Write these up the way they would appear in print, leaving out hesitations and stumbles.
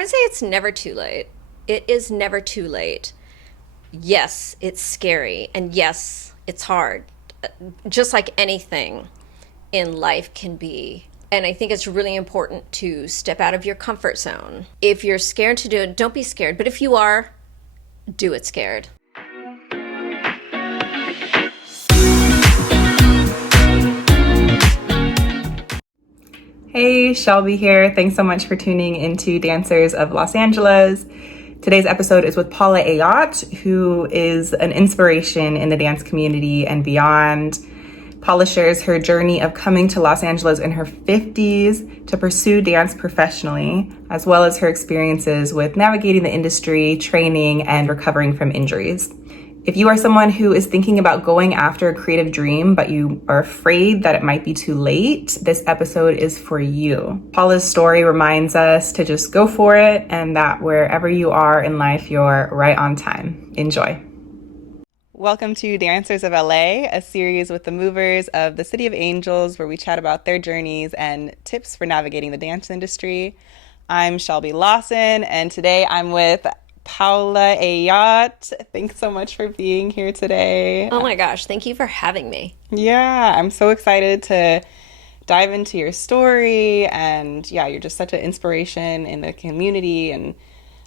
would say it's never too late. It is never too late. Yes, it's scary, and yes, it's hard. Just like anything in life can be. And I think it's really important to step out of your comfort zone. If you're scared to do it, don't be scared. But if you are, do it scared. Hey, Shelby here. Thanks so much for tuning into Dancers of Los Angeles. Today's episode is with Paula Ayotte, who is an inspiration in the dance community and beyond. Paula shares her journey of coming to Los Angeles in her 50s to pursue dance professionally, as well as her experiences with navigating the industry, training, and recovering from injuries. If you are someone who is thinking about going after a creative dream, but you are afraid that it might be too late, this episode is for you. Paula's story reminds us to just go for it, and that wherever you are in life, you're right on time. Enjoy. Welcome to Dancers of LA, a series with the movers of the City of Angels, where we chat about their journeys and tips for navigating the dance industry. I'm Shelby Lawson, and today I'm with Paula Ayotte. Thanks so much for being here today. Oh my gosh, thank you for having me. Yeah, I'm so excited to dive into your story. And yeah, you're just such an inspiration in the community and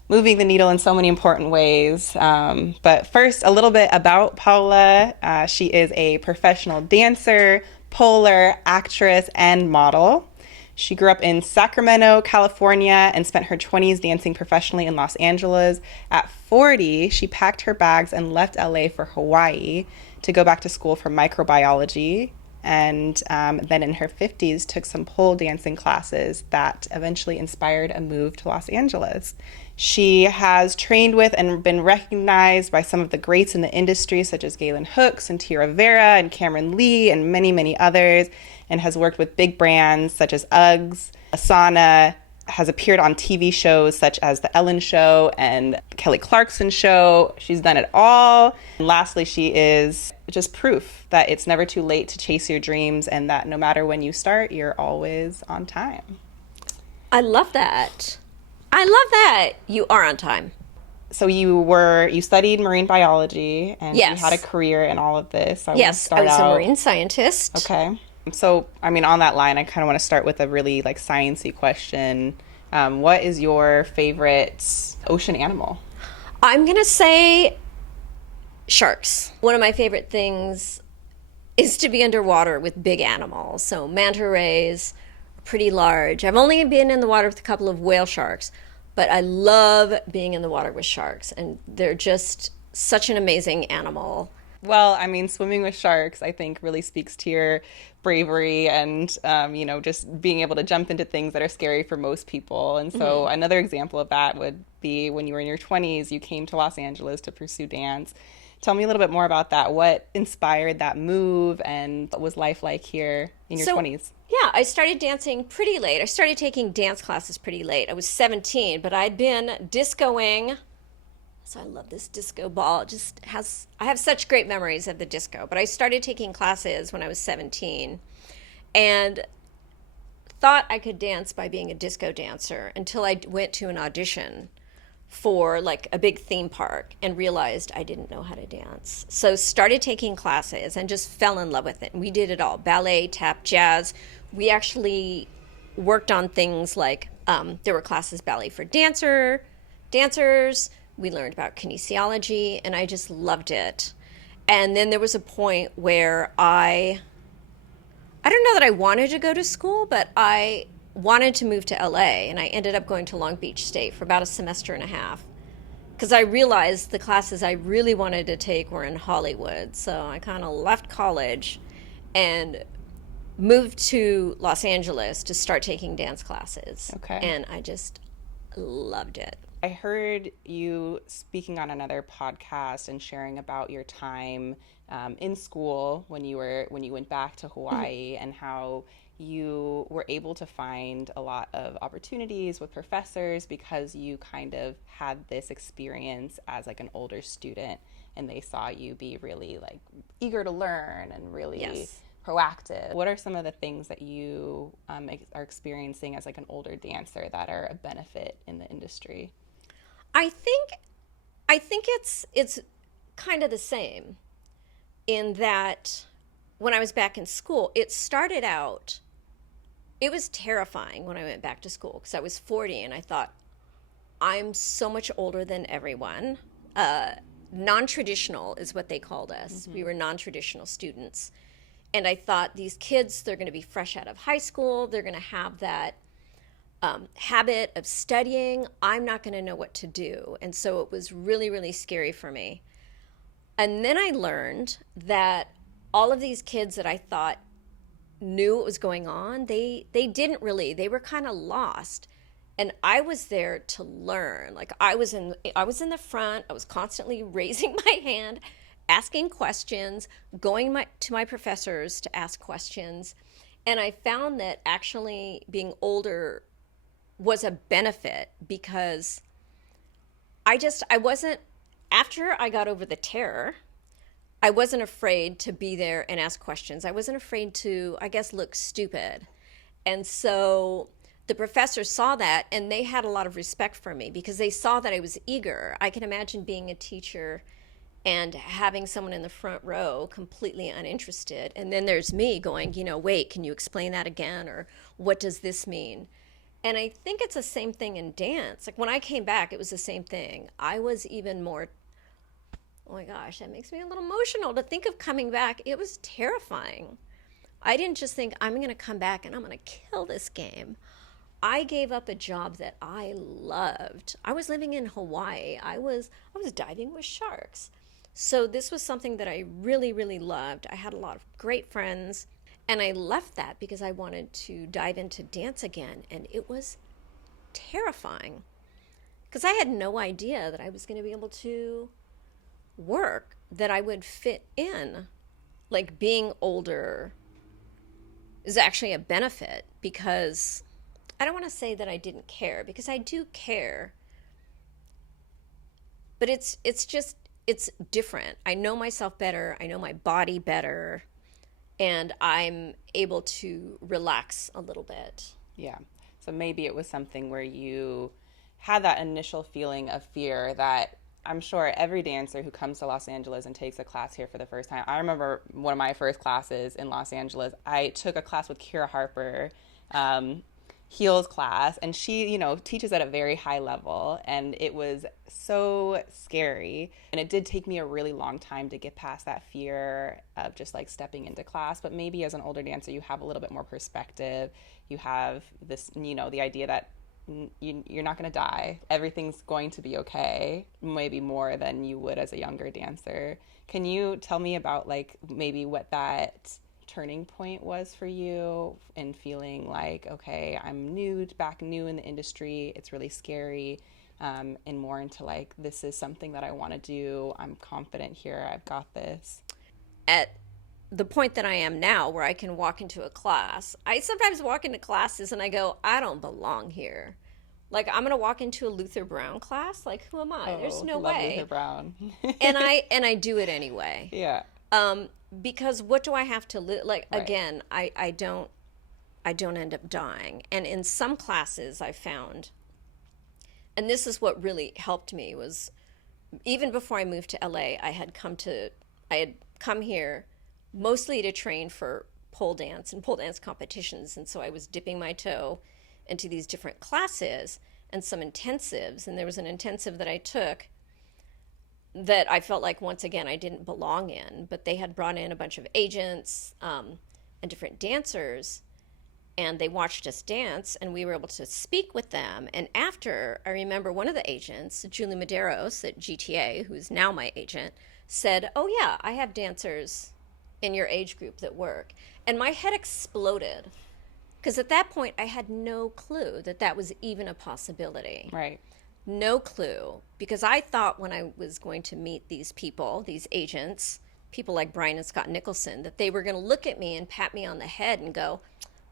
moving the needle in so many important ways. But first, a little bit about Paula. She is a professional dancer, polar, actress, and model. She grew up in Sacramento, California, and spent her 20s dancing professionally in Los Angeles. At 40, she packed her bags and left LA for Hawaii to go back to school for microbiology. And then in her 50s, took some pole dancing classes that eventually inspired a move to Los Angeles. She has trained with and been recognized by some of the greats in the industry, such as Galen Hooks and Tia Rivera and Cameron Lee and many, many others, and has worked with big brands such as Uggs, Asana, has appeared on TV shows such as The Ellen Show and Kelly Clarkson Show. She's done it all. And lastly, she is just proof that it's never too late to chase your dreams and that no matter when you start, you're always on time. I love that. I love that. You are on time. So you studied marine biology and Yes. you had a career in all of this. Yes, I was a marine scientist. Okay. So, I mean, on that line, I kind of want to start with a really sciencey question. What is your favorite ocean animal? I'm going to say sharks. One of my favorite things is to be underwater with big animals. So manta rays, pretty large. I've only been in the water with a couple of whale sharks, but I love being in the water with sharks, and they're just such an amazing animal. Well, I mean, swimming with sharks, I think, really speaks to your bravery and, just being able to jump into things that are scary for most people. And so another example of that would be when you were in your 20s, you came to Los Angeles to pursue dance. Tell me a little bit more about that. What inspired that move and what was life like here in your 20s? Yeah, I started dancing pretty late. I started taking dance classes pretty late. I was 17, but I'd been discoing. So I love this disco ball. I have such great memories of the disco. But I started taking classes when I was 17 and thought I could dance by being a disco dancer until I went to an audition for a big theme park and realized I didn't know how to dance. So started taking classes and just fell in love with it. And we did it all: ballet, tap, jazz. We actually worked on things like there were classes ballet for dancers. We learned about kinesiology, and I just loved it. And then there was a point where I don't know that I wanted to go to school, but I wanted to move to LA, and I ended up going to Long Beach State for about a semester and a half because I realized the classes I really wanted to take were in Hollywood. So I kind of left college and moved to Los Angeles to start taking dance classes. Okay. And I just loved it. I heard you speaking on another podcast and sharing about your time in school when you went back to Hawaii and how you were able to find a lot of opportunities with professors because you kind of had this experience as an older student and they saw you be really eager to learn and really Yes. proactive. What are some of the things that you are experiencing as like an older dancer that are a benefit in the industry? I think it's kind of the same in that when I was back in school, it started out, it was terrifying when I went back to school because I was 40 and I thought, I'm so much older than everyone. Non-traditional is what they called us. We were non-traditional students. And I thought these kids, they're going to be fresh out of high school. They're going to have that habit of studying. I'm not going to know what to do. And so it was really, really scary for me. And then I learned that all of these kids that I thought knew what was going on, they didn't really. They were kind of lost. And I was there to learn. Like I was in the front. I was constantly raising my hand, asking questions, going to my professors to ask questions. And I found that actually being older was a benefit because I wasn't, after I got over the terror, I wasn't afraid to be there and ask questions. I wasn't afraid to, I guess, look stupid. And so the professors saw that and they had a lot of respect for me because they saw that I was eager. I can imagine being a teacher and having someone in the front row completely uninterested. And then there's me going, wait, can you explain that again? Or what does this mean? And I think it's the same thing in dance. Like when I came back, it was the same thing. I was even more, oh my gosh, that makes me a little emotional to think of coming back. It was terrifying. I didn't just think I'm going to come back and I'm going to kill this game. I gave up a job that I loved. I was living in Hawaii. I was diving with sharks. So this was something that I really, really loved. I had a lot of great friends, and I left that because I wanted to dive into dance again, and it was terrifying because I had no idea that I was going to be able to work, that I would fit in. Like being older is actually a benefit because I don't want to say that I didn't care because I do care, but it's different. I know myself better. I know my body better, and I'm able to relax a little bit. Yeah. So maybe it was something where you had that initial feeling of fear that I'm sure every dancer who comes to Los Angeles and takes a class here for the first time. I remember one of my first classes in Los Angeles. I took a class with Kira Harper, heels class, and she, teaches at a very high level, and it was so scary. And it did take me a really long time to get past that fear of just like stepping into class. But maybe as an older dancer, you have a little bit more perspective. You have this, the idea that you're not going to die. Everything's going to be okay, maybe more than you would as a younger dancer. Can you tell me about like maybe what that turning point was for you in feeling like, okay, I'm back new in the industry. It's really scary. And more into like, this is something that I want to do. I'm confident here. I've got this. At the point that I am now where I can walk into a class, I sometimes walk into classes and I go, I don't belong here. Like I'm going to walk into a Luther Brown class. Like, who am I? There's no love way. Luther Brown. and I do it anyway. Yeah. Because what do I have to like, Right. again, I don't end up dying. And in some classes I found, and this is what really helped me, was even before I moved to LA, I had come here mostly to train for pole dance and pole dance competitions. And so I was dipping my toe into these different classes and some intensives. And there was an intensive that I took that I felt like, once again, I didn't belong in, but they had brought in a bunch of agents and different dancers, and they watched us dance, and we were able to speak with them. And after, I remember one of the agents, Julie Medeiros at GTA, who's now my agent, said, oh yeah, I have dancers in your age group that work. And my head exploded because at that point I had no clue that that was even a possibility. Right. No clue, because I thought when I was going to meet these people, these agents, people like Brian and Scott Nicholson, that they were going to look at me and pat me on the head and go,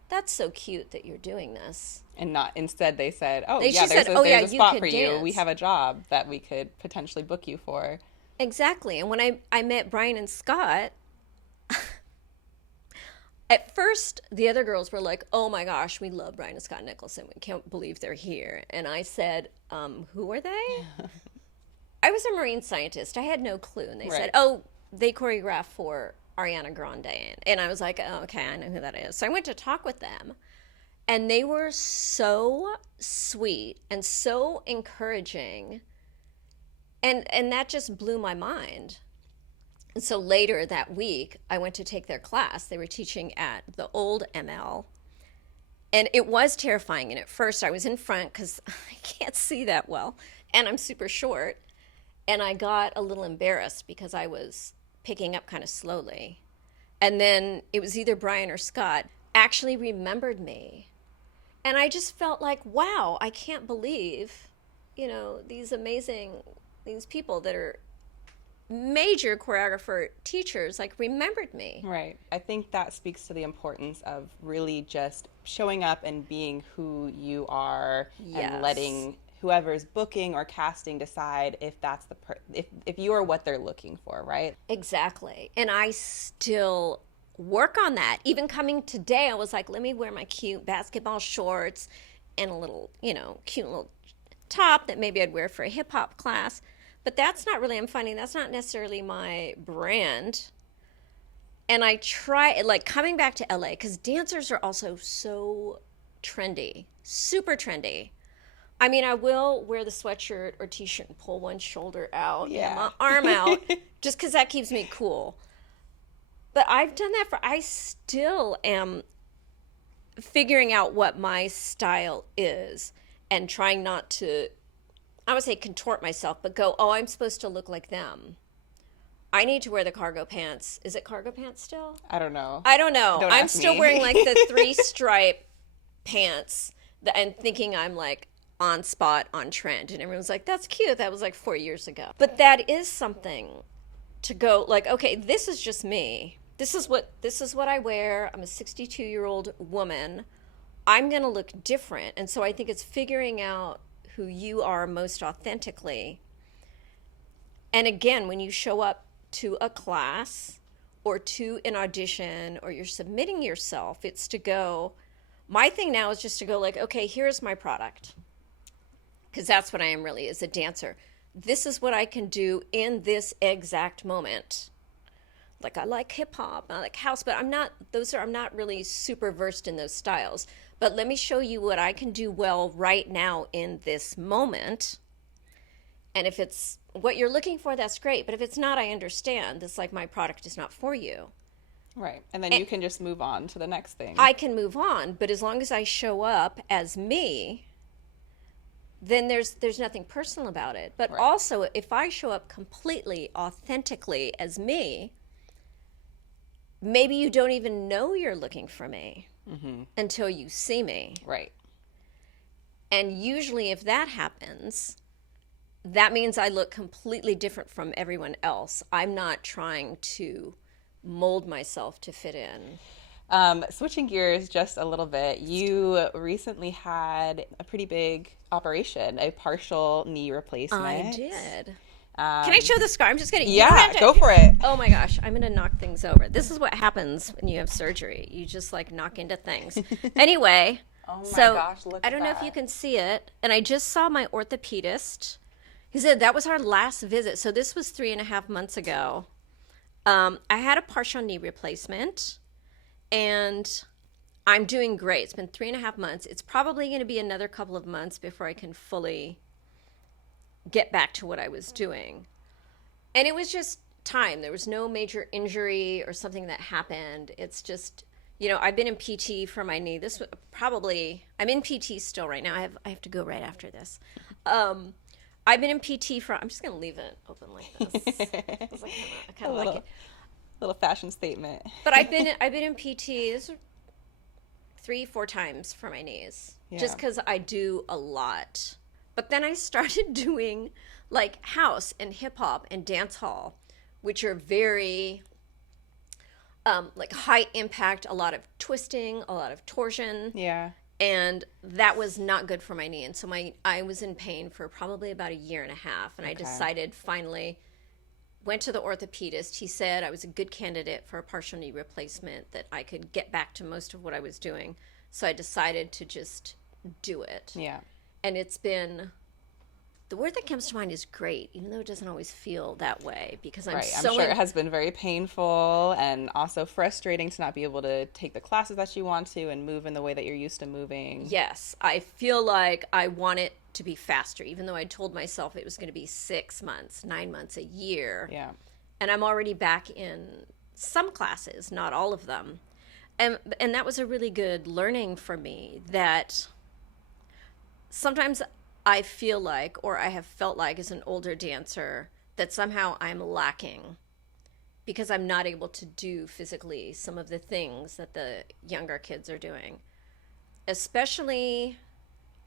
that's so cute that you're doing this. And not, instead they said, oh, They yeah, just said, there's "Oh, a yeah, you spot could for you. We dance." have a job that we could potentially book you for. Exactly. And when I met Brian and Scott, At first, the other girls were like, "Oh my gosh, we love Brian and Scott Nicholson. We can't believe they're here." And I said, "Who are they?" I was a marine scientist. I had no clue. And they Right. said, "Oh, they choreographed for Ariana Grande." And I was like, "Oh, okay, I know who that is." So I went to talk with them. And they were so sweet and so encouraging. And that just blew my mind. And so later that week, I went to take their class. They were teaching at the old ML. And it was terrifying. And at first, I was in front because I can't see that well. And I'm super short. And I got a little embarrassed because I was picking up kind of slowly. And then it was either Brian or Scott actually remembered me. And I just felt like, wow, I can't believe, these people that are major choreographer teachers like remembered me. Right. I think that speaks to the importance of really just showing up and being who you are Yes. and letting whoever's booking or casting decide if that's if you are what they're looking for, right? Exactly. And I still work on that. Even coming today, I was like, let me wear my cute basketball shorts and a little, cute little top that maybe I'd wear for a hip hop class. But that's not really, I'm finding that's not necessarily my brand. And I try, like, coming back to LA, because dancers are also so trendy, super trendy. I mean, I will wear the sweatshirt or t-shirt and pull one shoulder out and Yeah. my arm out just because that keeps me cool. But I've done that I still am figuring out what my style is and trying not to, I would say contort myself, but go, oh, I'm supposed to look like them. I need to wear the cargo pants. Is it cargo pants still? I don't know. I don't know. Don't I'm ask still me. wearing like the 3-stripe pants and thinking I'm like on spot, on trend. And everyone's like, that's cute. That was like 4 years ago. But that is something to go like, okay, this is just me. This is what I wear. I'm a 62-year-old woman. I'm going to look different. And so I think it's figuring out who you are most authentically. And again, when you show up to a class or to an audition or you're submitting yourself, it's to go, my thing now is just to go like, okay, here's my product. Because that's what I am really as a dancer. This is what I can do in this exact moment. Like I like hip hop, I like house, but I'm not really super versed in those styles. But let me show you what I can do well right now in this moment. And if it's what you're looking for, that's great. But if it's not, I understand. It's like my product is not for you. Right. And then you can just move on to the next thing. I can move on, but as long as I show up as me, then there's nothing personal about it. But Right. also, if I show up completely authentically as me, maybe you don't even know you're looking for me until you see me. Right. And usually if that happens, that means I look completely different from everyone else. I'm not trying to mold myself to fit in. Switching gears just a little bit, you recently had a pretty big operation, a partial knee replacement. I did. Can I show the scar? I'm just gonna. Yeah, go for it. Oh my gosh, I'm gonna knock things over. This is what happens when you have surgery. You just like knock into things. Anyway, Oh my so gosh, look I at don't know if that. you can see it. And I just saw my orthopedist. He said that was our last visit. So this was 3.5 months ago. I had a partial knee replacement, and I'm doing great. It's been 3.5 months. It's probably going to be another couple of months before I can fully get back to what I was doing. And it was just time. There was no major injury or something that happened. It's just, I've been in PT for my knee. This was probably, I'm in PT still right now. I have to go right after this. I've been in PT for, I'm just going to leave it open like this. 'Cause I kind of like it. Little fashion statement. But I've been in PT this is 3-4 times for my knees, just because I do a lot. But then I started doing like house and hip hop and dance hall, which are very like high impact, a lot of twisting, a lot of torsion. Yeah. And that was not good for my knee. And so I was in pain for probably about 1.5 years. And I decided finally went to the orthopedist. He said I was a good candidate for a partial knee replacement, that I could get back to most of what I was doing. So I decided to just do it. Yeah. And it's been, the word that comes to mind is great, even though it doesn't always feel that way, because I'm Right. I'm so sure it has been very painful and also frustrating to not be able to take the classes that you want to and move in the way that you're used to moving. Yes, I feel like I want it to be faster, even though I told myself it was going to be 6 months, 9 months, a year. Yeah. And I'm already back in some classes, not all of them. And that was a really good learning for me, that sometimes I feel like, or I have felt like as an older dancer, that somehow I'm lacking because I'm not able to do physically some of the things that the younger kids are doing. Especially,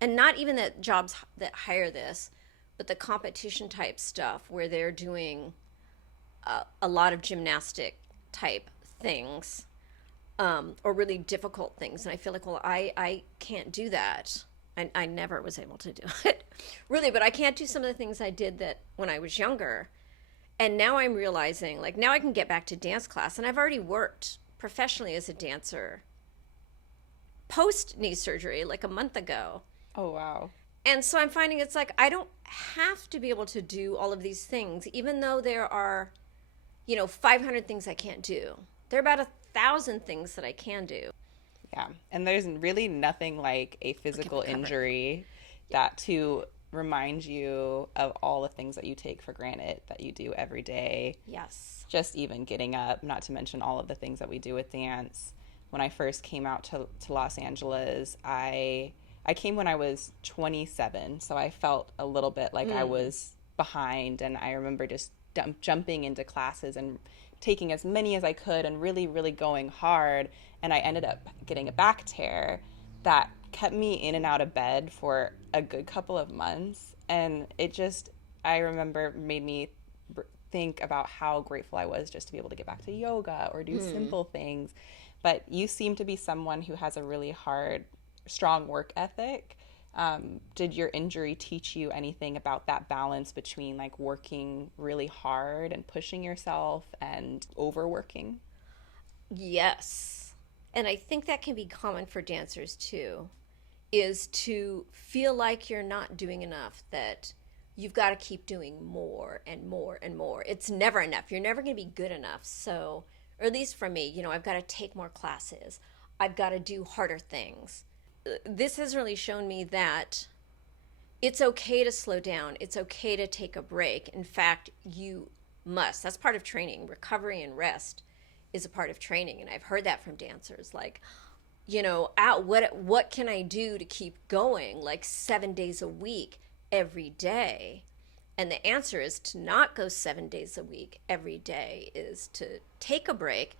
and not even that jobs that hire this, but the competition type stuff where they're doing a lot of gymnastic type things, or really difficult things. And I feel like, well, I can't do that. I never was able to do it, really, but I can't do some of the things I did that when I was younger. And now I'm realizing, like, now I can get back to dance class, and I've already worked professionally as a dancer post knee surgery, like a month ago. Oh, wow. And so I'm finding it's like I don't have to be able to do all of these things, even though there are, 500 things I can't do. There are about 1,000 things that I can do. Yeah. And there's really nothing like a physical injury that to remind you of all the things that you take for granted that you do every day. Yes. Just even getting up, not to mention all of the things that we do with dance. When I first came out to Los Angeles, I came when I was 27, so I felt a little bit like I was behind, and I remember just jumping into classes and taking as many as I could and really, really going hard, and I ended up getting a back tear that kept me in and out of bed for a good couple of months, and it just, I remember, made me think about how grateful I was just to be able to get back to yoga or do simple things. But you seem to be someone who has a really hard, strong work ethic. Did your injury teach you anything about that balance between like working really hard and pushing yourself and overworking? Yes. And I think that can be common for dancers too, is to feel like you're not doing enough, that you've got to keep doing more and more and more. It's never enough. You're never going to be good enough. So, or at least for me, I've got to take more classes. I've got to do harder things. This has really shown me that it's okay to slow down. It's okay to take a break. In fact, you must. That's part of training. Recovery and rest is a part of training. And I've heard that from dancers, like, what can I do to keep going, like 7 days a week every day? And the answer is to not go 7 days a week every day, is to take a break,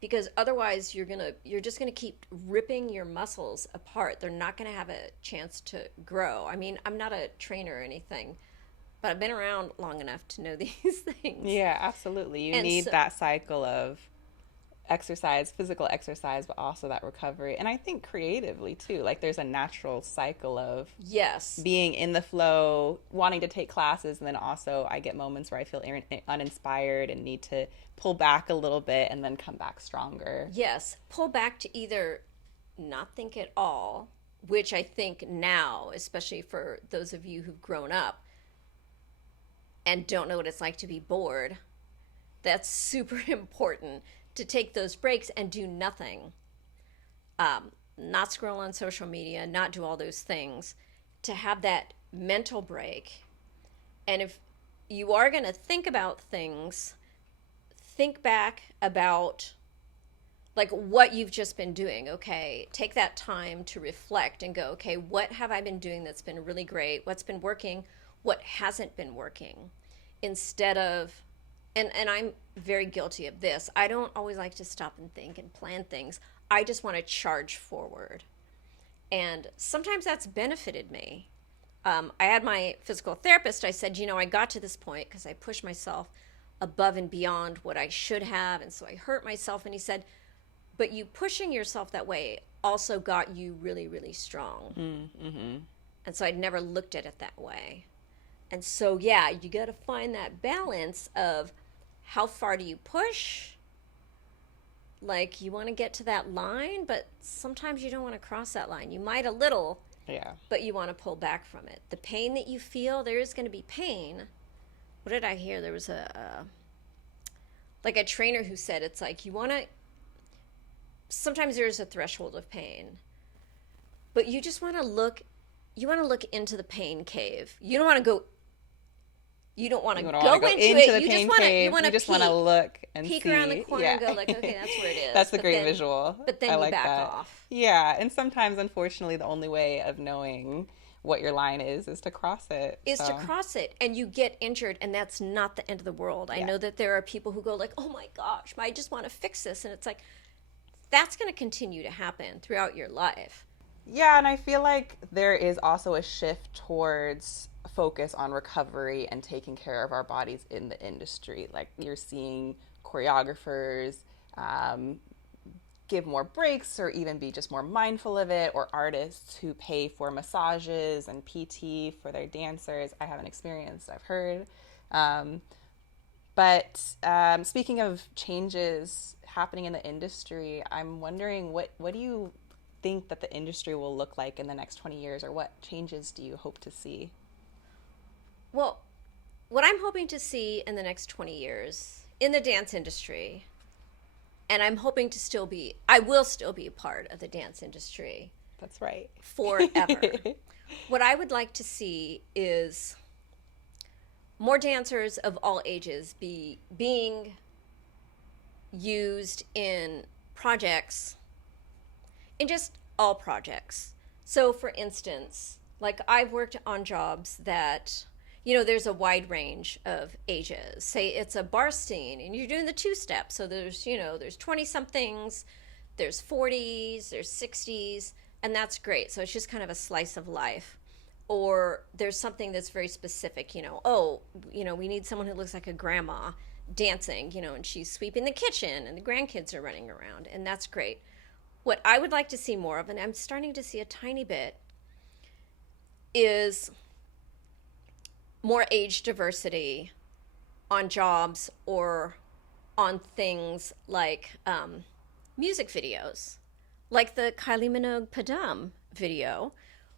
because otherwise you're just gonna keep ripping your muscles apart. They're not gonna have a chance to grow. I mean, I'm not a trainer or anything, but I've been around long enough to know these things. Yeah, absolutely. You need that cycle of exercise, physical exercise, but also that recovery. And I think creatively too, like there's a natural cycle of yes, being in the flow, wanting to take classes, and then also I get moments where I feel uninspired and need to pull back a little bit and then come back stronger. Yes, pull back to either not think at all, which I think now, especially for those of you who've grown up and don't know what it's like to be bored, that's super important, to take those breaks and do nothing. Not scroll on social media, not do all those things, to have that mental break. And if you are going to think about things, think back about like what you've just been doing. Okay, take that time to reflect and go, okay, what have I been doing that's been really great? What's been working? What hasn't been working? Instead of, and I'm very guilty of this, I don't always like to stop and think and plan things. I just want to charge forward. And sometimes that's benefited me. I had my physical therapist, I said, I got to this point because I pushed myself above and beyond what I should have, and so I hurt myself. And he said, but you pushing yourself that way also got you really, really strong. Mm-hmm. And so I'd never looked at it that way. And so, yeah, you got to find that balance of how far do you push? Like, you want to get to that line, but sometimes you don't want to cross that line. You might a little, Yeah. but you want to pull back from it. The pain that you feel, there is going to be pain. What did I hear? There was like a trainer who said it's like you want to, sometimes there's a threshold of pain, but you just want to look, you want to look into the pain cave. You don't want to go, you don't want to You don't want go to go into into it. the You just pain want to, you cave. want You to just want to look and peek see. around the corner Yeah. and go like, okay, that's where it is. That's a But great then, visual. but then I you like back that. off. Yeah, and sometimes, unfortunately, the only way of knowing what your line is to cross it. Is to So, cross it and you get injured, and that's not the end of the world. I yeah. know that there are people who go like, oh my gosh, I just want to fix this, and it's like that's going to continue to happen throughout your life. Yeah, and I feel like there is also a shift towards focus on recovery and taking care of our bodies in the industry. Like you're seeing choreographers um, give more breaks or even be just more mindful of it, or artists who pay for massages and PT for their dancers. I haven't experienced, I've heard. Um, but speaking of changes happening in the industry, I'm wondering what do you think that the industry will look like in the next 20 years, or what changes do you hope to see? Well, what I'm hoping to see in the next 20 years in the dance industry, and I'm hoping to still be, I will still be a part of the dance industry That's right. forever. What I would like to see is more dancers of all ages being used in projects, in just all projects. So, for instance, like I've worked on jobs that, there's a wide range of ages. Say it's a bar scene and you're doing the two step. So there's 20 somethings, there's 40s, there's 60s, and that's great. So it's just kind of a slice of life. Or there's something that's very specific, we need someone who looks like a grandma dancing, and she's sweeping the kitchen and the grandkids are running around, and that's great. What I would like to see more of, and I'm starting to see a tiny bit, is more age diversity on jobs or on things like music videos, like the Kylie Minogue Padam video,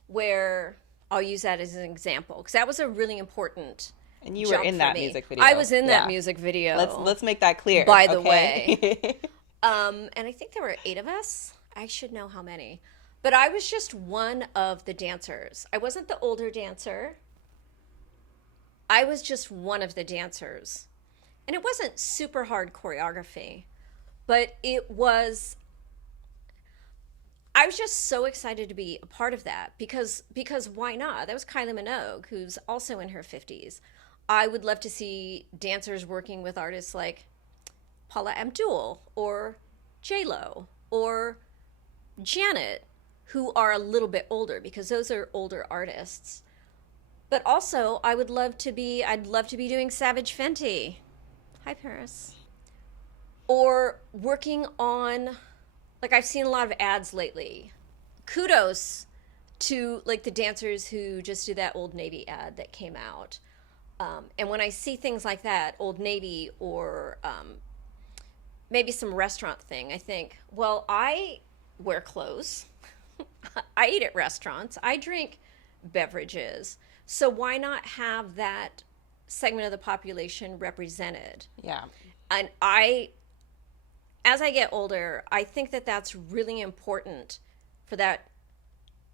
where I'll use that as an example because that was a really important And you were jump in for that me. music video. I was in that Yeah. music video. Let's make that clear. By the okay? way. And I think there were 8 of us. I should know how many. But I was just one of the dancers. I wasn't the older dancer. I was just one of the dancers. And it wasn't super hard choreography, but I was just so excited to be a part of that because why not? That was Kylie Minogue, who's also in her 50s. I would love to see dancers working with artists like Paula Abdul or J-Lo or Janet, who are a little bit older because those are older artists. But also, I'd love to be doing Savage Fenty. Hi, Paris. Or working on, like I've seen a lot of ads lately. Kudos to like the dancers who just did that Old Navy ad that came out. And when I see things like that, Old Navy or maybe some restaurant thing, I think, well, I wear clothes. I eat at restaurants. I drink beverages. So why not have that segment of the population represented? Yeah. And as I get older, I think that that's really important for that.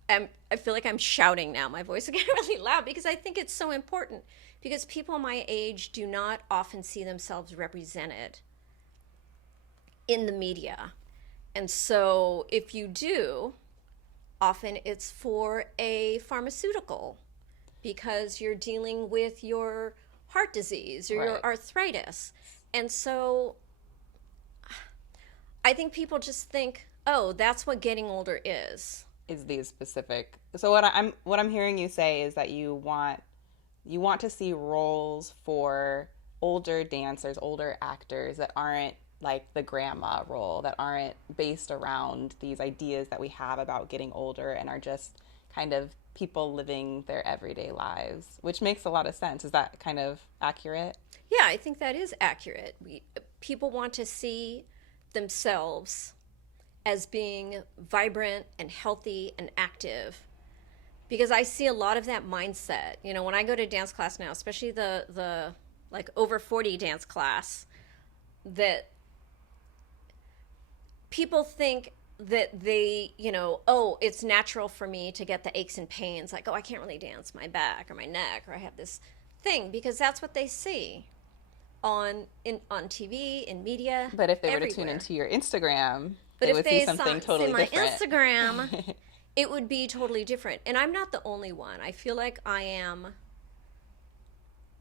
I feel like I'm shouting now. My voice is getting really loud because I think it's so important because people my age do not often see themselves represented in the media. And so if you do, often it's for a pharmaceutical because you're dealing with your heart disease or your Right. arthritis. And so I think people just think, oh, that's what getting older is. Is these specific. So what I'm hearing you say is that you want to see roles for older dancers, older actors that aren't like the grandma role, that aren't based around these ideas that we have about getting older and are just kind of people living their everyday lives, which makes a lot of sense. Is that kind of accurate? Yeah, I think that is accurate. People want to see themselves as being vibrant and healthy and active because I see a lot of that mindset. You know, when I go to dance class now, especially the like over 40 dance class, that people think that they, oh, it's natural for me to get the aches and pains, like, oh, I can't really dance my back or my neck, or I have this thing, because that's what they see on TV, in media, But if they were to tune everywhere. into your Instagram, But they if would see they something see totally my different. Instagram, it would be totally different. And I'm not the only one. I feel like I am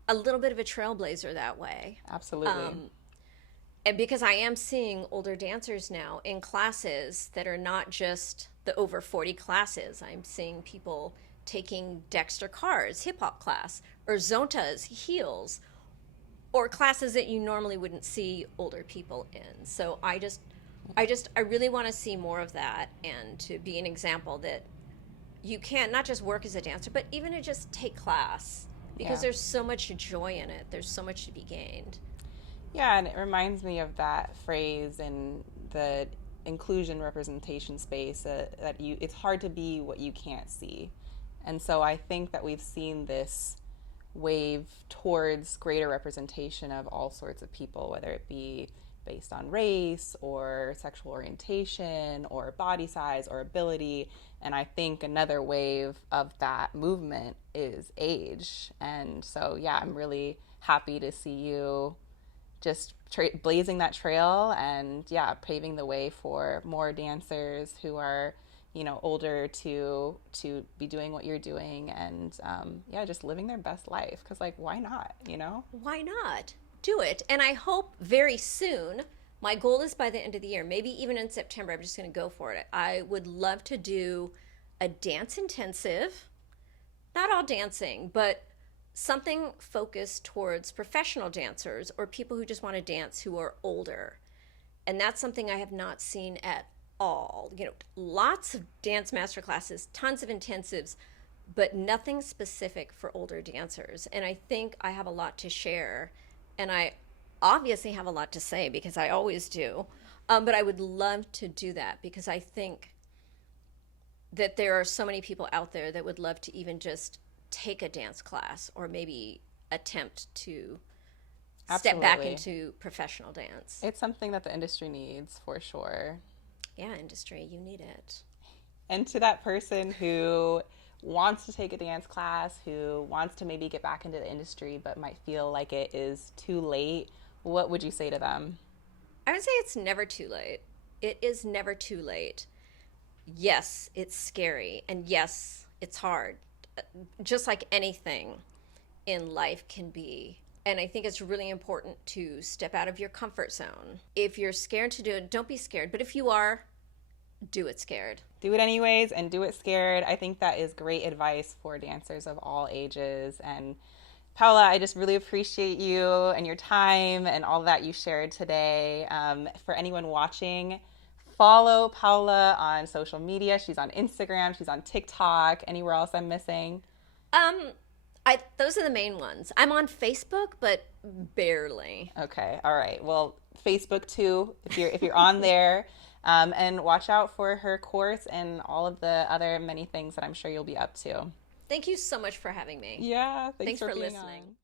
a little bit of a trailblazer that way. Absolutely. And because I am seeing older dancers now in classes that are not just the over 40 classes. I'm seeing people taking Dexter Carr's hip hop class, or Zonta's heels, or classes that you normally wouldn't see older people in. So I really want to see more of that, and to be an example that you can not just work as a dancer, but even to just take class, because Yeah. there's so much joy in it. There's so much to be gained. Yeah, and it reminds me of that phrase in the inclusion representation space that you it's hard to be what you can't see. And so I think that we've seen this wave towards greater representation of all sorts of people, whether it be based on race or sexual orientation or body size or ability. And I think another wave of that movement is age. And so, yeah, I'm really happy to see you just blazing that trail and, yeah, paving the way for more dancers who are, older to be doing what you're doing, and yeah, just living their best life, because, like, why not? Why not? Do it. And I hope very soon, my goal is by the end of the year, maybe even in September, I'm just going to go for it. I would love to do a dance intensive, not all dancing, but something focused towards professional dancers or people who just want to dance who are older. And that's something I have not seen at all. Lots of dance master classes, tons of intensives, but nothing specific for older dancers. And I think I have a lot to share. And I obviously have a lot to say, because I always do. But I would love to do that, because I think that there are so many people out there that would love to even just take a dance class, or maybe attempt to step back Absolutely. into professional dance. It's something that the industry needs for sure. Yeah, industry, you need it. And to that person who wants to take a dance class, who wants to maybe get back into the industry but might feel like it is too late, what would you say to them? I would say it's never too late. It is never too late. Yes, it's scary, and yes, it's hard. Just like anything in life can be. And I think it's really important to step out of your comfort zone. If you're scared to do it, don't be scared. But if you are, do it scared. Do it anyways and do it scared. I think that is great advice for dancers of all ages. And Paula, I just really appreciate you and your time and all that you shared today. For anyone watching, follow Paula on social media. She's on Instagram, she's on TikTok. Anywhere else I'm missing? Um, those are the main ones. I'm on Facebook, but barely. Okay, all right. Well, Facebook too, if you're on there, and watch out for her course and all of the other many things that I'm sure you'll be up to. Thank you so much for having me. Yeah, thanks Thanks for for being listening. on.